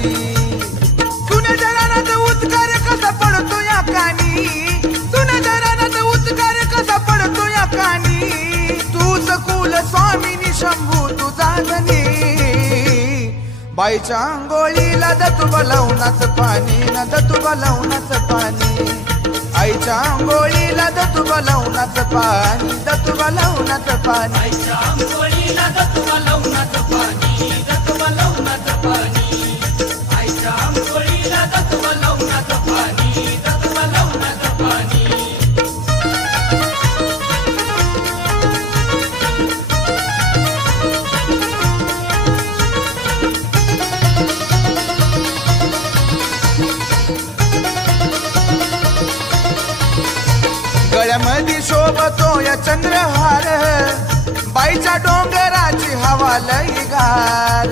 फुलाची. सुनेच्या रानात उद्गार कसा पडतो या कानी, सुनेच्या रानात उद्गार कसा पडतो या कानी. तूच कुल स्वामिनी शंभू तुझा धनी. बाईच्या आंघोळीला दतुबा लावूनच पाणी, न दतुबा लावूनच पाणी. आईच्या आंघोळीला दतुबा लावूनच पाणी, दतुबा लावूनच पाणी. आईच्या आंघोळीला दतुबा लावूनच पाणी, दतुबा लावूनच पाणी. आईच्या आंघोळीला दतुबा लावूनच पाणी, दतुबा लावूनच पाणी. गळ्यामध्ये शोभतो या चंद्रहार, बाईच्या डोंगराची हवा लई गार.